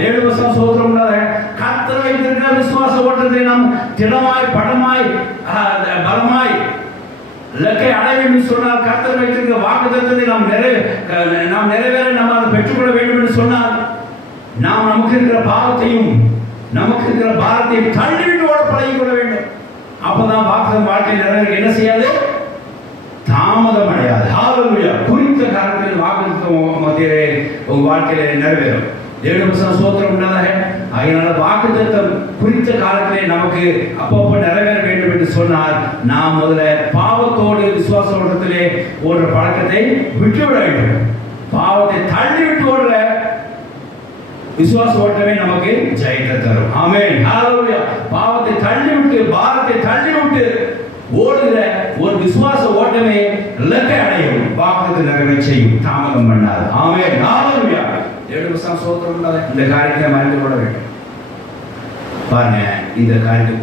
தேவனுடைய வசனம் ஸ்தோத்திரம் உண்டாக. கர்த்தர் வைத்திருக்கிற விசுவாச ஓட்டத்தை நாம் திடமாய் படமாய் பலமாய் இலக்கை அடைய வேண்டும் சொன்னால், கர்த்தர் வைத்திருக்கிற வாக்குத்தத்தத்தை நாம் நிறைவேற நம்ம அதை பெற்றுக்கொள்ள வேண்டும் என்று சொன்னால், நாம் நமக்கு இருக்கிற பாவத்தையும் நமக்கு இருக்கிற பாரத்தையும் தள்ளிவிட்டு ஓட பழகிக்கொள்ள வேண்டும். அப்பதான் வாக்குத்தம் வாழ்க்கையில் நிறைவேற என்ன செய்யாது, தாமதம் அடையாது. ஹல்லேலூயா. குறித்த காலத்தில் வாக்குத்தத்தம் மத்தியிலே உங்க வாழ்க்கையில நிறைவேறும். தேவனுடைய ஸ்தோத்திரம் உண்டாக. அதனால வாக்குத்தத்தம் குறித்த காலத்திலே நமக்கு அப்பப்போ நிறைவேற வேண்டும் என்று சொன்னால், நாம் முதல்ல பாவத்தோடு விசுவாச ஓட்டத்திலே ஓடுற பழக்கத்தை விட்டுவிட வேண்டும். பாவத்தை தள்ளிவிட்டு ஓடுற விசுவாச ஓட்டமே நமக்கு ஜெயத்தை தரும். ஆமென். ஹல்லேலூயா. பாவத்தை தள்ளிவிட்டு பாரத்தை தள்ளிவிட்டு ஓடுகிற ஒரு விசுவாச ஓட்டமே இலக்கை அடையும், வாக்குத்தத்தத்தை நிறைவேற செய்யும், தாமதம் பண்ணாது. ஆமென். ஹல்லேலூயா. தேவனுடைய ஸ்தோத்திரம். இந்த காரியத்தை மறந்து கொள்ள வேண்டும். பாருங்க, இந்த காரியத்தை